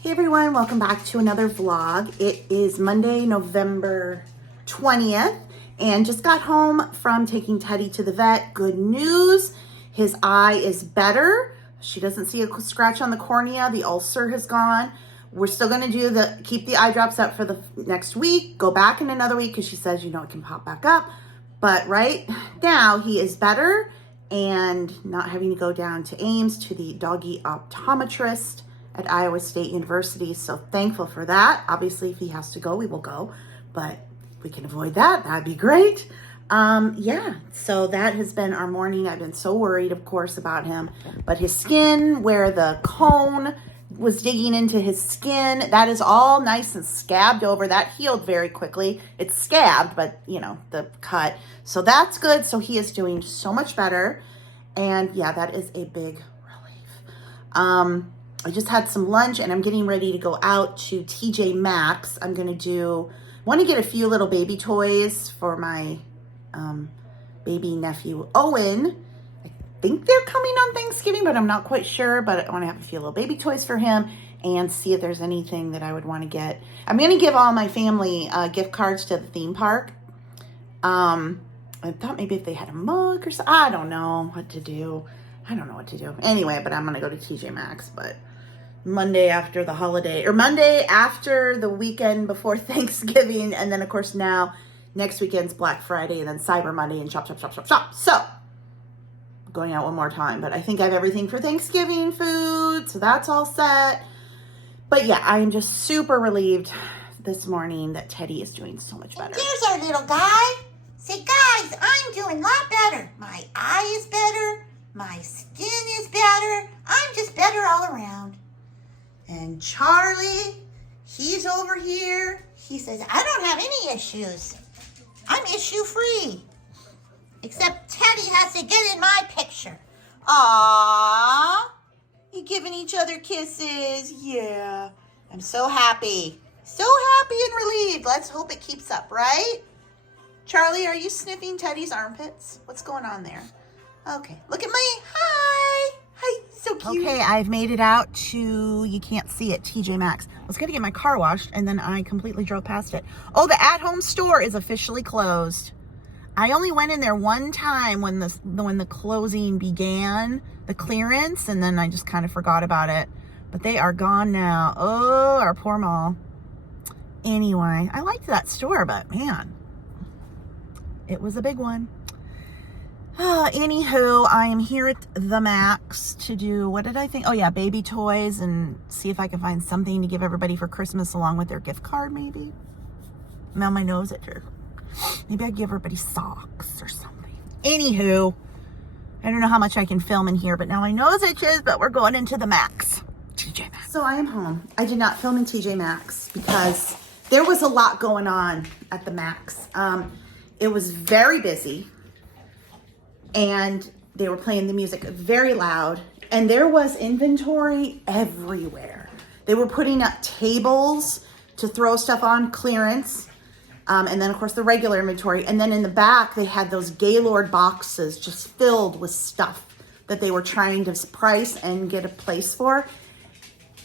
Hey everyone, welcome back to another vlog. It is Monday, November 20th, and just got home from taking Teddy to the vet. Good news, his eye is better. She doesn't see a scratch on the cornea. The ulcer has gone. We're still gonna keep the eye drops up for the next week, go back in another week because she says, it can pop back up. But right now he is better and not having to go down to Ames to the doggy optometrist at Iowa State University. So thankful for that. Obviously, if he has to go, we will go, but if we can avoid that, that'd be great. Yeah, so that has been our morning. I've been so worried, of course, about him, but his skin, where the cone was digging into his skin, that is all nice and scabbed over. That healed very quickly. It's scabbed, but the cut. So that's good. So he is doing so much better. And yeah, that is a big relief. I just had some lunch and I'm getting ready to go out to TJ Maxx. I'm going to want to get a few little baby toys for my baby nephew, Owen. I think they're coming on Thanksgiving, but I'm not quite sure, but I want to have a few little baby toys for him and see if there's anything that I would want to get. I'm going to give all my family gift cards to the theme park. I thought maybe if they had a mug or something, I don't know what to do. Anyway, but I'm going to go to TJ Maxx, but Monday after the holiday, or Monday after the weekend before Thanksgiving, and then of course now next weekend's Black Friday, and then Cyber Monday, and shop. So going out one more time, but I think I have everything for Thanksgiving food, so that's all set. But yeah, I am just super relieved this morning that Teddy is doing so much better. There's our little guy. Say, guys, I'm doing a lot better. My eye is better. My skin is better. I'm just better all around. And Charlie, he's over here. He says, I don't have any issues. I'm issue free. Except Teddy has to get in my picture. Aww. You giving each other kisses. Yeah. I'm so happy. So happy and relieved. Let's hope it keeps up, right? Charlie, are you sniffing Teddy's armpits? What's going on there? Okay, look at me. Hi. Hi, so cute. Okay, I've made it out to, you can't see it, TJ Maxx. I was going to get my car washed, and then I completely drove past it. Oh, the at-home store is officially closed. I only went in there one time when the closing began, the clearance, and then I just kind of forgot about it. But they are gone now. Oh, our poor mall. Anyway, I liked that store, but man, it was a big one. Anywho, I am here at the Max to do, what did I think? Oh yeah, baby toys, and see if I can find something to give everybody for Christmas along with their gift card, maybe. Smell my nose at her. Maybe I give everybody socks or something. Anywho, I don't know how much I can film in here, but now my nose itches, but we're going into the Max. TJ Maxx. So I am home. I did not film in TJ Maxx because there was a lot going on at the Max. It was very busy. And they were playing the music very loud, and there was inventory everywhere. They were putting up tables to throw stuff on clearance, and then of course the regular inventory, and then in the back they had those Gaylord boxes just filled with stuff that they were trying to price and get a place for.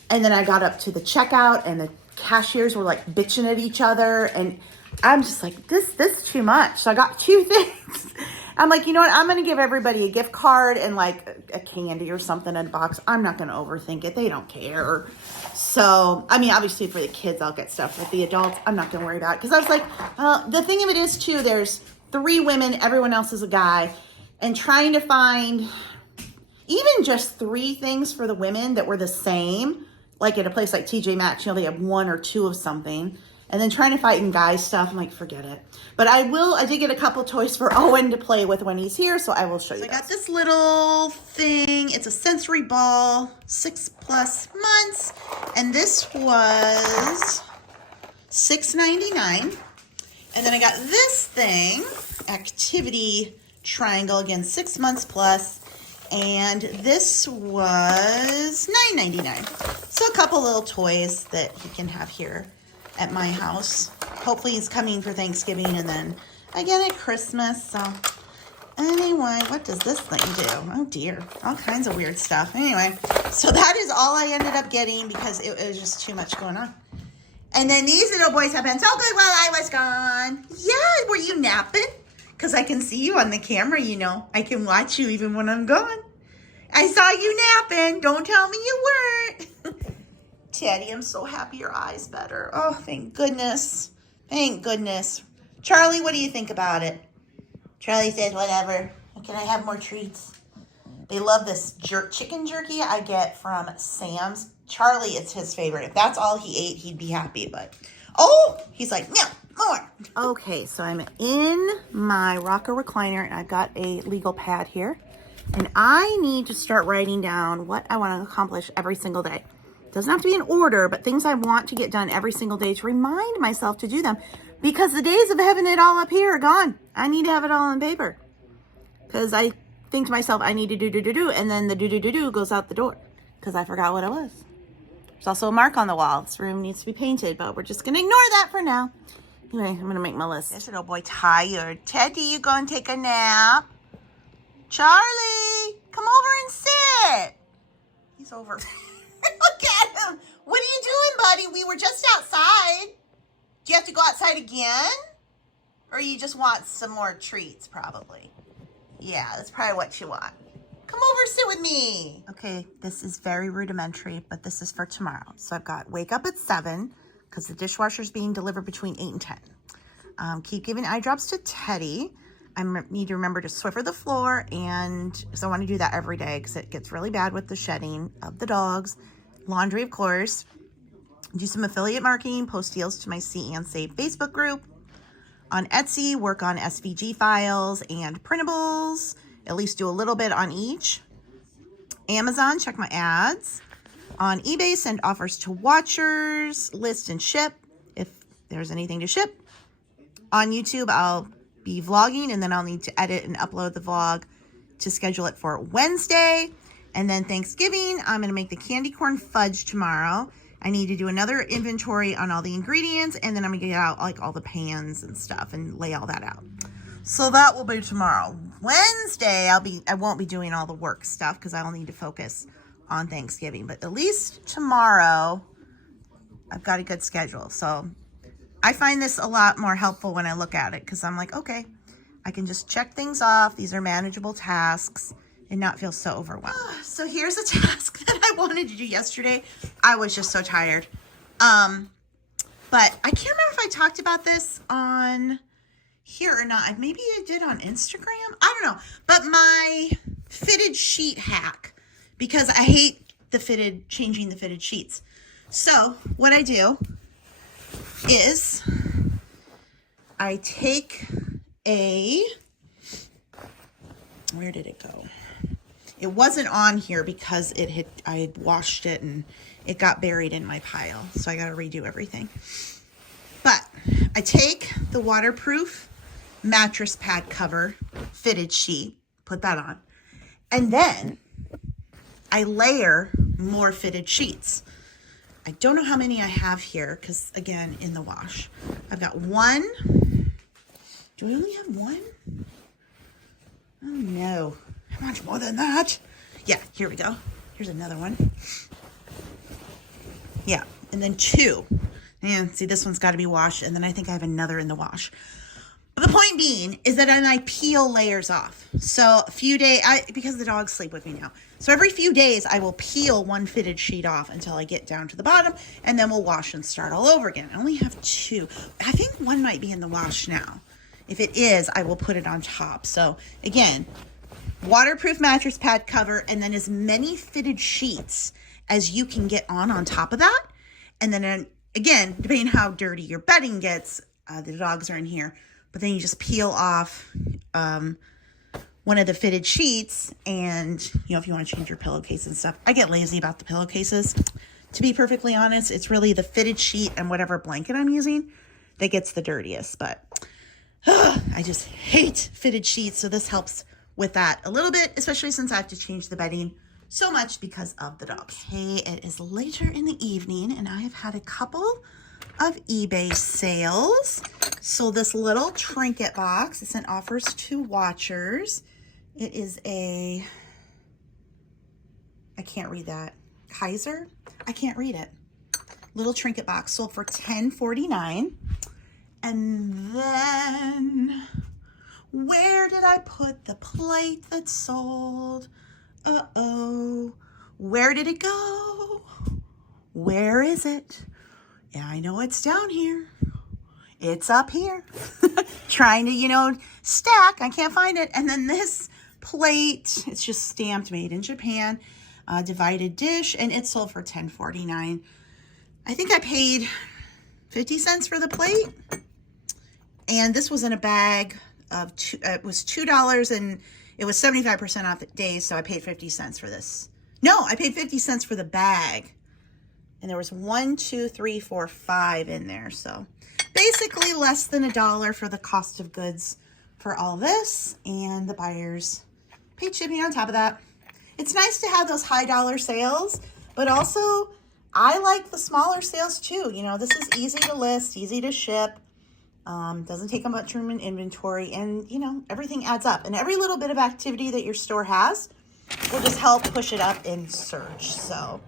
And then I got up to the checkout, and the cashiers were like bitching at each other, and I'm just like, this is too much. So I got two things. I'm like, you know what? I'm going to give everybody a gift card and like a candy or something in a box. I'm not going to overthink it. They don't care. So, I mean, obviously for the kids, I'll get stuff. With the adults, I'm not going to worry about it. Because I was like, the thing of it is too, there's 3 women, everyone else is a guy. And trying to find even just 3 things for the women that were the same, like at a place like TJ Maxx, they have 1 or 2 of something. And then trying to find guys stuff, I'm like, forget it. But I did get a couple toys for Owen to play with when he's here, so I will show you. I got this little thing. It's a sensory ball, 6+ months. And this was $6.99. And then I got this thing, activity triangle, again, 6 months plus. And this was $9.99. So a couple little toys that he can have here at my house. Hopefully he's coming for Thanksgiving and then again at Christmas. So Anyway, what does this thing do? Oh dear, all kinds of weird stuff. Anyway, so that is all I ended up getting because it was just too much going on. And then these little boys have been so good while I was gone. Yeah, were you napping? Because I can see you on the camera, you know. I can watch you even when I'm gone. I saw you napping. Don't tell me you weren't. Teddy, I'm so happy your eye's better. Oh, thank goodness. Thank goodness. Charlie, what do you think about it? Charlie says, whatever. Can I have more treats? They love this chicken jerky I get from Sam's. Charlie, it's his favorite. If that's all he ate, he'd be happy. But, oh, he's like, no, more. Okay, so I'm in my rocker recliner, and I've got a legal pad here. And I need to start writing down what I want to accomplish every single day. Doesn't have to be in order, but things I want to get done every single day to remind myself to do them. Because the days of having it all up here are gone. I need to have it all on paper. Because I think to myself, I need to do, and then the do goes out the door. Because I forgot what it was. There's also a mark on the wall. This room needs to be painted, but we're just going to ignore that for now. Anyway, I'm going to make my list. This little boy tired. Teddy, you go and take a nap? Charlie, come over and sit. He's over. Look at him. What are you doing, buddy? We were just outside. Do you have to go outside again? Or you just want some more treats, probably? Yeah, that's probably what you want. Come over, sit with me. Okay, this is very rudimentary, but this is for tomorrow. So I've got wake up at 7 because the dishwasher's being delivered between 8 and 10. Keep giving eye drops to Teddy. I need to remember to Swiffer the floor, and so I want to do that every day because it gets really bad with the shedding of the dogs. Laundry, of course. Do some affiliate marketing, post deals to my See and Save Facebook group. On Etsy, work on SVG files and printables. At least do a little bit on each. Amazon, check my ads. On eBay, send offers to watchers, list and ship if there's anything to ship. On YouTube, I'll be vlogging, and then I'll need to edit and upload the vlog to schedule it for Wednesday. And then Thanksgiving, I'm going to make the candy corn fudge tomorrow. I need to do another inventory on all the ingredients, and then I'm going to get out like all the pans and stuff and lay all that out. So that will be tomorrow. Wednesday, I won't be doing all the work stuff because I'll need to focus on Thanksgiving. But at least tomorrow, I've got a good schedule. So I find this a lot more helpful when I look at it because I'm like, okay, I can just check things off. These are manageable tasks and not feel so overwhelmed. So here's a task that I wanted to do yesterday. I was just so tired. But I can't remember if I talked about this on here or not. Maybe I did on Instagram. I don't know. But my fitted sheet hack, because I hate changing the fitted sheets. So what I do is I take where did it go? It wasn't on here because I had washed it and it got buried in my pile. So I got to redo everything. But I take the waterproof mattress pad cover fitted sheet, put that on, and then I layer more fitted sheets. I don't know how many I have here because, again, in the wash. I've got one. Do I only have one? Oh, no. How much more than that? Yeah, here we go. Here's another one. Yeah, and then 2. And see, this one's got to be washed, and then I think I have another in the wash. But the point being is that then I peel layers off. So a few days, because the dogs sleep with me now. So every few days I will peel one fitted sheet off until I get down to the bottom, and then we'll wash and start all over again. I only have 2. I think one might be in the wash now. If it is, I will put it on top. So again, waterproof mattress pad cover, and then as many fitted sheets as you can get on top of that. And then again, depending on how dirty your bedding gets, the dogs are in here, but then you just peel off one of the fitted sheets, and if you want to change your pillowcase and stuff. I get lazy about the pillowcases. To be perfectly honest, it's really the fitted sheet and whatever blanket I'm using that gets the dirtiest. But I just hate fitted sheets, so this helps with that a little bit, especially since I have to change the bedding so much because of the dogs. Hey, it is later in the evening, and I have had a couple of eBay sales. So this little trinket box, it sent offers to watchers. It is a, I can't read that. Kaiser? I can't read it. Little trinket box sold for $10.49. And then, where did I put the plate that sold? Uh-oh. Where did it go? Where is it? Yeah, I know it's down here. It's up here. Trying to, stack. I can't find it. And then this plate, it's just stamped made in Japan, divided dish, and it sold for $10.49. I think I paid 50 cents for the plate. And this was in a bag of it was $2 and it was 75% off the day, so I paid 50 cents for this. No, I paid 50 cents for the bag. And there was 1, 2, 3, 4, 5 in there. So basically less than $1 for the cost of goods for all this. And the buyers paid shipping on top of that. It's nice to have those high dollar sales, but also I like the smaller sales too. This is easy to list, easy to ship. Doesn't take up much room in inventory, and everything adds up, and every little bit of activity that your store has will just help push it up in search. So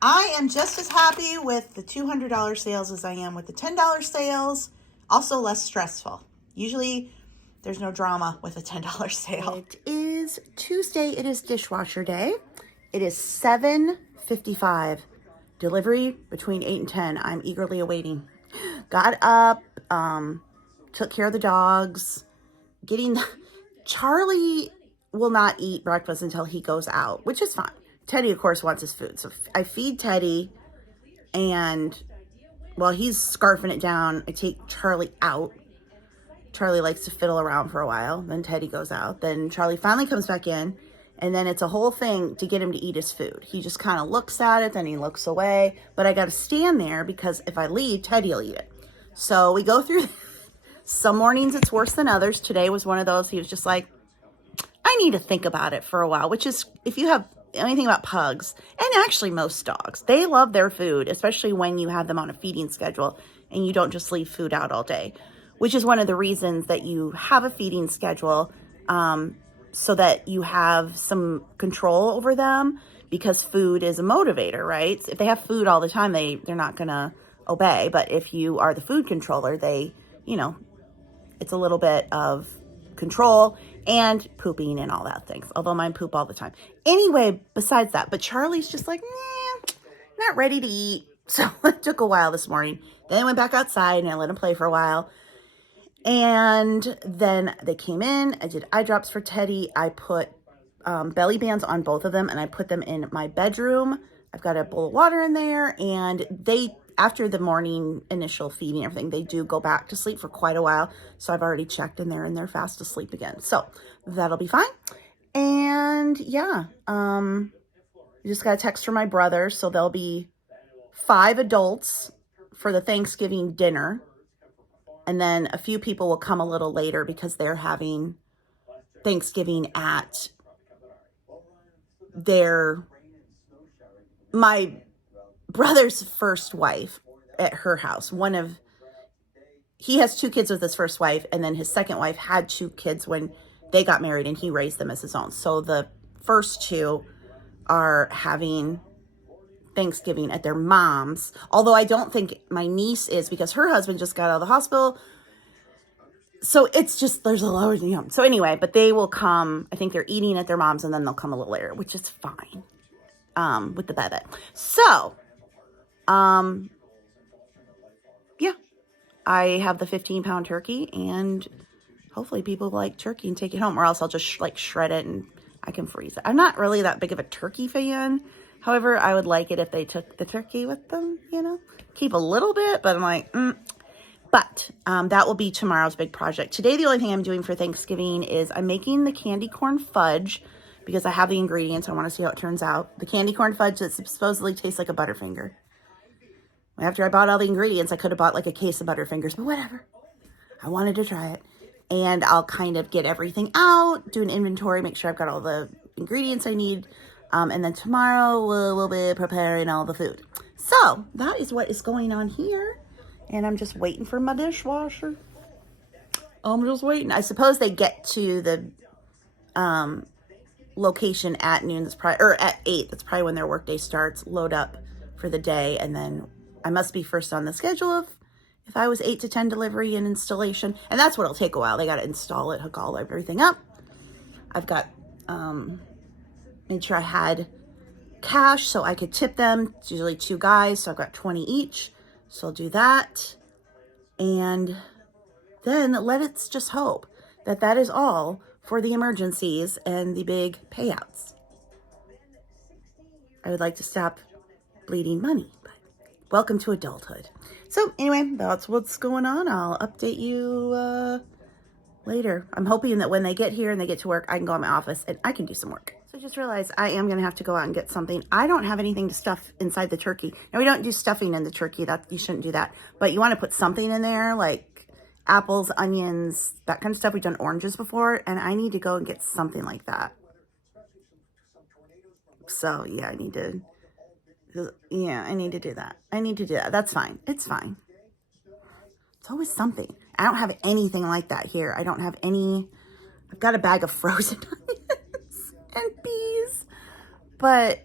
I am just as happy with the $200 sales as I am with the $10 sales. Also less stressful. Usually there's no drama with a $10 sale. It is Tuesday. It is dishwasher day. It is 7:55. Delivery between 8 and 10. I'm eagerly awaiting. Got up, took care of the dogs, Charlie will not eat breakfast until he goes out, which is fine. Teddy, of course, wants his food. So I feed Teddy, and while he's scarfing it down, I take Charlie out. Charlie likes to fiddle around for a while. Then Teddy goes out. Then Charlie finally comes back in, and then it's a whole thing to get him to eat his food. He just kind of looks at it, then he looks away. But I got to stand there because if I leave, Teddy will eat it. So we go through. Some mornings it's worse than others. Today was one of those. He was just like, I need to think about it for a while, which is, if you have anything about pugs, and actually most dogs, they love their food, especially when you have them on a feeding schedule and you don't just leave food out all day, which is one of the reasons that you have a feeding schedule, so that you have some control over them, because food is a motivator, right? If they have food all the time, they're not going to obey. But if you are the food controller, it's a little bit of control and pooping and all that things. Although mine poop all the time. Anyway, besides that, but Charlie's just like, not ready to eat. So it took a while this morning. Then I went back outside and I let him play for a while. And then they came in. I did eye drops for Teddy. I put belly bands on both of them, and I put them in my bedroom. I've got a bowl of water in there, and they, after the morning initial feeding, everything, they do go back to sleep for quite a while. So I've already checked, and they're fast asleep again. So that'll be fine. And yeah, I just got a text from my brother. So there'll be 5 adults for the Thanksgiving dinner. And then a few people will come a little later because they're having Thanksgiving at my brother's first wife at her house. He has 2 kids with his first wife, and then his second wife had 2 kids when they got married, and he raised them as his own. So the first 2 are having Thanksgiving at their mom's, although I don't think my niece is, because her husband just got out of the hospital. So it's just, there's a lot of, so anyway, but they will come. I think they're eating at their mom's, and then they'll come a little later, which is fine, with the bebek. So, yeah, I have the 15-pound turkey, and hopefully people like turkey and take it home, or else I'll just shred it and I can freeze it. I'm not really that big of a turkey fan. However, I would like it if they took the turkey with them, keep a little bit, but I'm like, But that will be tomorrow's big project. Today, the only thing I'm doing for Thanksgiving is I'm making the candy corn fudge, because I have the ingredients. I want to see how it turns out. The candy corn fudge that supposedly tastes like a Butterfinger. After I bought all the ingredients, I could have bought like a case of Butterfingers, but whatever. I wanted to try it. And I'll kind of get everything out, do an inventory, make sure I've got all the ingredients I need. And then tomorrow we'll be preparing all the food. So that is what is going on here. And I'm just waiting for my dishwasher. I'm just waiting. I suppose they get to the location at noon. That's probably, or at 8. That's probably when their workday starts. Load up for the day, and then I must be first on the schedule if I was 8 to 10 delivery and installation, and that's what'll take a while. They got to install it, hook all everything up. I've got made sure I had cash so I could tip them. It's usually 2 guys, so I've got 20 each. So I'll do that, and then let's just hope that that is all for the emergencies and the big payouts. I would like to stop bleeding money, but welcome to adulthood. So anyway, that's what's going on. I'll update you later. I'm hoping that when they get here and they get to work, I can go in my office and I can do some work. So I just realized I am going to have to go out and get something. I don't have anything to stuff inside the turkey. Now, we don't do stuffing in the turkey. That you shouldn't do that. But you want to put something in there, like apples, onions, that kind of stuff. We've done oranges before, and I need to go and get something like that. So yeah, I need to do that. I need to do that. That's fine. It's fine. It's always something. I don't have anything like that here. I don't have any. I've got a bag of frozen onions and peas, but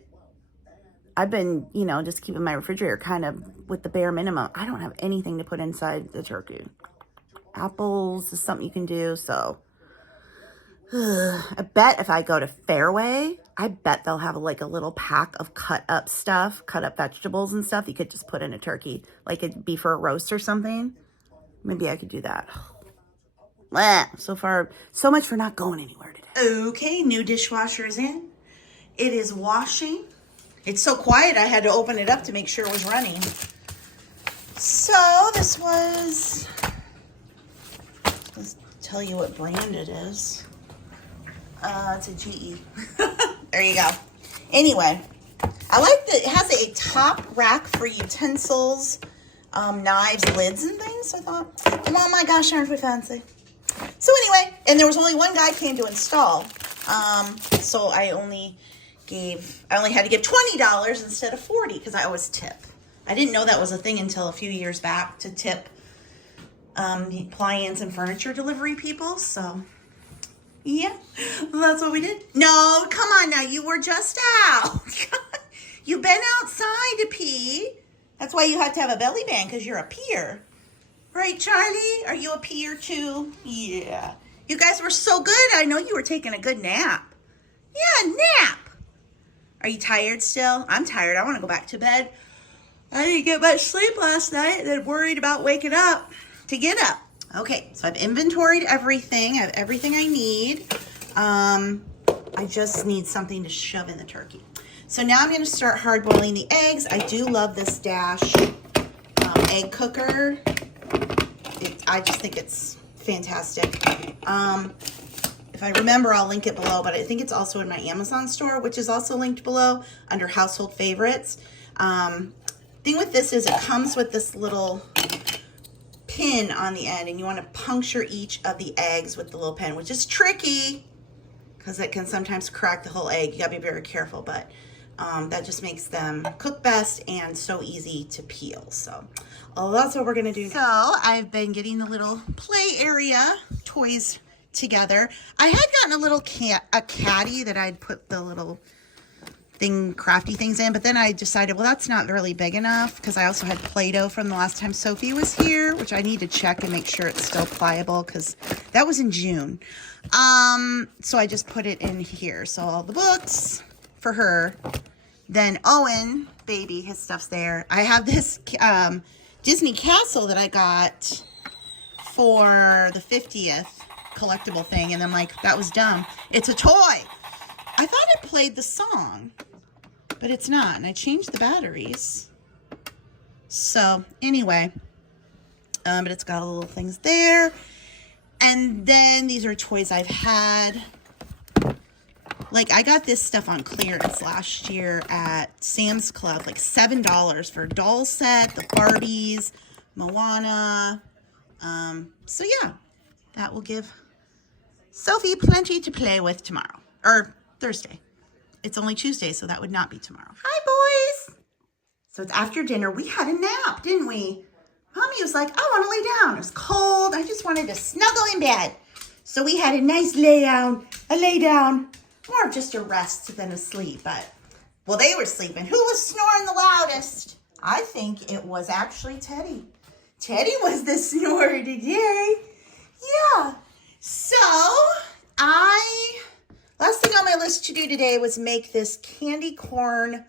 I've been, just keeping my refrigerator kind of with the bare minimum. I don't have anything to put inside the turkey. Apples is something you can do, so I bet if I go to Fairway, I bet they'll have like a little pack of cut up stuff, cut up vegetables and stuff you could just put in a turkey, like it'd be for a roast or something. Maybe I could do that. So far, so much for not going anywhere today. Okay, new dishwasher is in. It is washing. It's so quiet, I had to open it up to make sure it was running. So this was, let's tell you what brand it is. It's a GE. There you go. Anyway, I like that it has a top rack for utensils, knives, lids, and things. So I thought, oh my gosh, aren't we fancy? So anyway, and there was only one guy came to install. So I only had to give $20 instead of $40 because I always tip. I didn't know that was a thing until a few years back to tip the appliance and furniture delivery people. So yeah, that's what we did. No, come on now. You were just out. You've been outside to pee. That's why you have to have a belly band, because you're a peer. Right, Charlie? Are you a peer too? Yeah. You guys were so good. I know you were taking a good nap. Yeah, nap. Are you tired still? I'm tired. I want to go back to bed. I didn't get much sleep last night and then worried about waking up to get up. Okay, so I've inventoried everything. I have everything I need. I just need something to shove in the turkey. So now I'm going to start hard boiling the eggs. I do love this Dash egg cooker. I just think it's fantastic. If I remember, I'll link it below, but I think it's also in my Amazon store, which is also linked below under household favorites. Thing with this is it comes with this little pin on the end, and you want to puncture each of the eggs with the little pin, which is tricky because it can sometimes crack the whole egg. You gotta be very careful, but that just makes them cook best and so easy to peel. So that's what we're gonna do. So I've been getting the little play area toys together. I had gotten a little caddy that I'd put the little crafty things in, but then I decided, well, that's not really big enough, because I also had Play-Doh from the last time Sophie was here, which I need to check and make sure it's still pliable, because that was in June. So I just put it in here. So all the books for her. Then Owen, baby, his stuff's there. I have this Disney Castle that I got for the 50th collectible thing, and I'm like, that was dumb. It's a toy. I thought it played the song, but it's not, and I changed the batteries. So anyway, but it's got little things there. And then these are toys I've had. Like, I got this stuff on clearance last year at Sam's Club, like $7 for a doll set, the Barbies, Moana. So yeah, that will give Sophie plenty to play with tomorrow, or Thursday. It's only Tuesday, so that would not be tomorrow. Hi, boys. So it's after dinner. We had a nap, didn't we? Mommy was like, I want to lay down. It was cold. I just wanted to snuggle in bed. So we had a nice lay down, more of just a rest than a sleep. But, well, they were sleeping. Who was snoring the loudest? I think it was actually Teddy. Teddy was the snorer today. Yeah. So, last thing on my list to do today was make this candy corn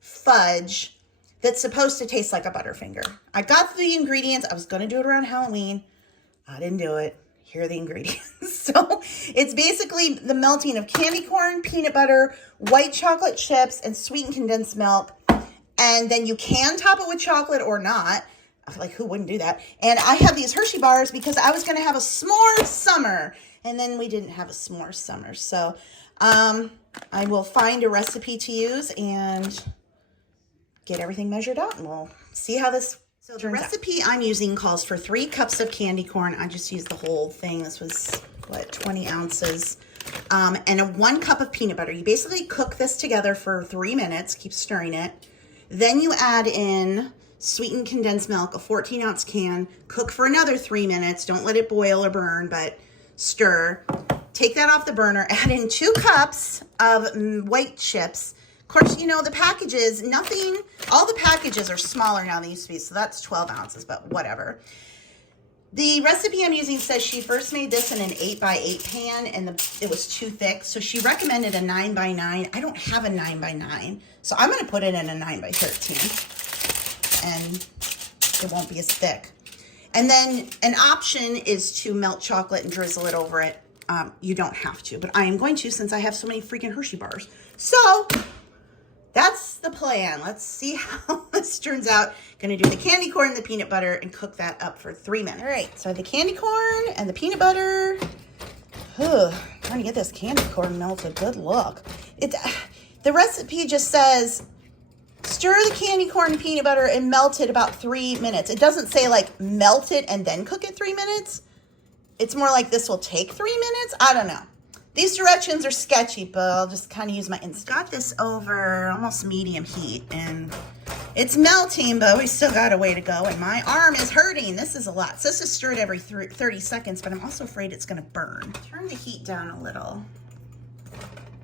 fudge that's supposed to taste like a Butterfinger. I got the ingredients. I was going to do it around Halloween. I didn't do it. Here are the ingredients. So it's basically the melting of candy corn, peanut butter, white chocolate chips, and sweetened condensed milk. And then you can top it with chocolate or not. I feel like who wouldn't do that? And I have these Hershey bars because I was going to have a s'more summer. And then we didn't have a s'more summer. So I will find a recipe to use and get everything measured out. And we'll see how this turns out. So the recipe I'm using calls for 3 cups of candy corn. I just used the whole thing. This was, 20 ounces. And 1 cup of peanut butter. You basically cook this together for 3 minutes. Keep stirring it. Then you add in sweetened condensed milk, a 14-ounce can. Cook for another 3 minutes. Don't let it boil or burn, but stir. Take that off the burner. Add in 2 cups of white chips. Of course, you know, the packages, all the packages are smaller now than they used to be, so that's 12 ounces, but whatever. The recipe I'm using says she first made this in an 8x8 pan, and it was too thick, so she recommended a 9x9. I don't have a 9x9, so I'm going to put it in a 9x13, and it won't be as thick. And then an option is to melt chocolate and drizzle it over it. You don't have to, but I am going to since I have so many freaking Hershey bars. So that's the plan. Let's see how this turns out. Gonna do the candy corn and the peanut butter and cook that up for 3 minutes. All right, so the candy corn and the peanut butter. Trying to get this candy corn melted. Good luck. The recipe just says stir the candy corn and peanut butter and melt it about 3 minutes. It doesn't say like melt it and then cook it 3 minutes. It's more like this will take 3 minutes. I don't know. These directions are sketchy, but I'll just kind of use my instinct. Got this over almost medium heat, and it's melting, but we still got a way to go, and my arm is hurting. This is a lot. It says to stir it every 30 seconds, but I'm also afraid it's going to burn. Turn the heat down a little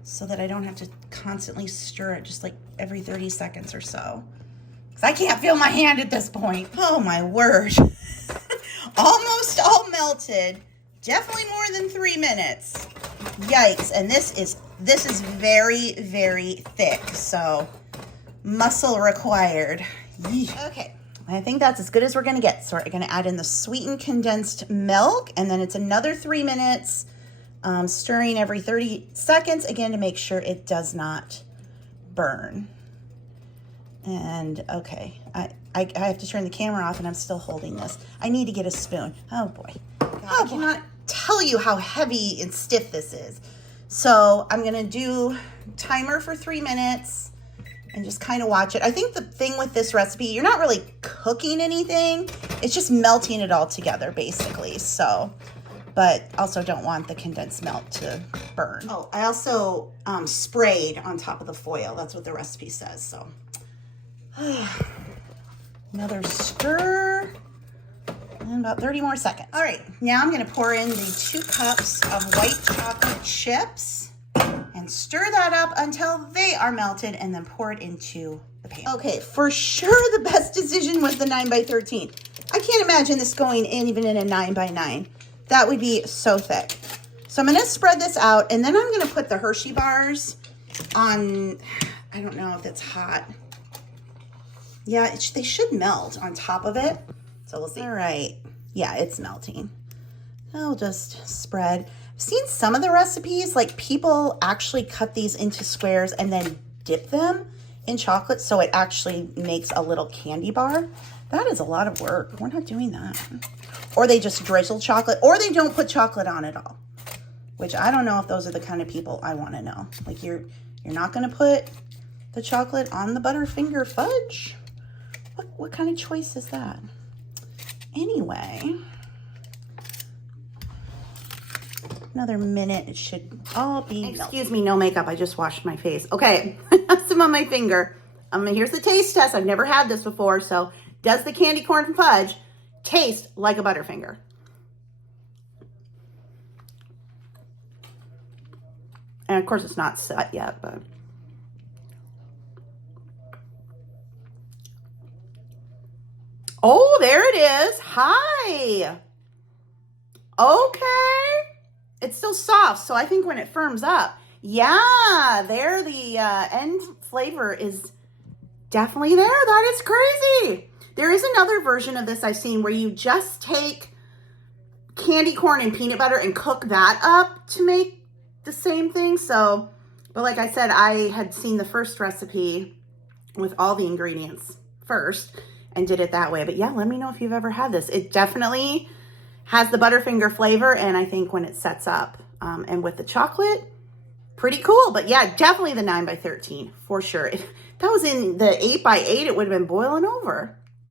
so that I don't have to constantly stir it just like every 30 seconds or so. Because I can't feel my hand at this point. Oh, my word. Almost all melted. Definitely more than 3 minutes. Yikes. And this is very, very thick. So muscle required. Okay. I think that's as good as we're going to get. So we're going to add in the sweetened condensed milk. And then it's another 3 minutes. Stirring every 30 seconds. Again, to make sure it does not burn. And okay. I have to turn the camera off and I'm still holding this. I need to get a spoon. Oh boy. I cannot tell you how heavy and stiff this is. So I'm going to do timer for 3 minutes and just kind of watch it. I think the thing with this recipe, you're not really cooking anything. It's just melting it all together basically. So, but also don't want the condensed milk to burn. Oh, I also sprayed on top of the foil. That's what the recipe says. So another stir. And about 30 more seconds. All right, now I'm going to pour in the 2 cups of white chocolate chips and stir that up until they are melted and then pour it into the pan. Okay, for sure the best decision was the 9x13. I can't imagine this going in even in a 9x9. That would be so thick. So I'm going to spread this out and then I'm going to put the Hershey bars on, I don't know if it's hot. Yeah, they should melt on top of it. So we'll see. All right. Yeah, it's melting. I'll just spread. I've seen some of the recipes, like people actually cut these into squares and then dip them in chocolate so it actually makes a little candy bar. That is a lot of work. We're not doing that. Or they just drizzle chocolate, or they don't put chocolate on at all. Which I don't know if those are the kind of people I want to know. Like you're not going to put the chocolate on the Butterfinger fudge? What kind of choice is that? Anyway, another minute, it should all be Excuse me, no makeup. I just washed my face. Okay, I have some on my finger. Here's the taste test. I've never had this before. So does the candy corn fudge taste like a Butterfinger? And of course it's not set yet, but. Oh, there it is. Hi. Okay. It's still soft, so I think when it firms up, yeah, there the end flavor is definitely there. That is crazy. There is another version of this I've seen where you just take candy corn and peanut butter and cook that up to make the same thing. So, but like I said, I had seen the first recipe with all the ingredients first and did it that way. But yeah, let me know if you've ever had this. It definitely has the Butterfinger flavor, and I think when it sets up and with the chocolate, pretty cool. But yeah, definitely the 9 by 13 for sure. If that was in the 8 by 8, it would have been boiling over.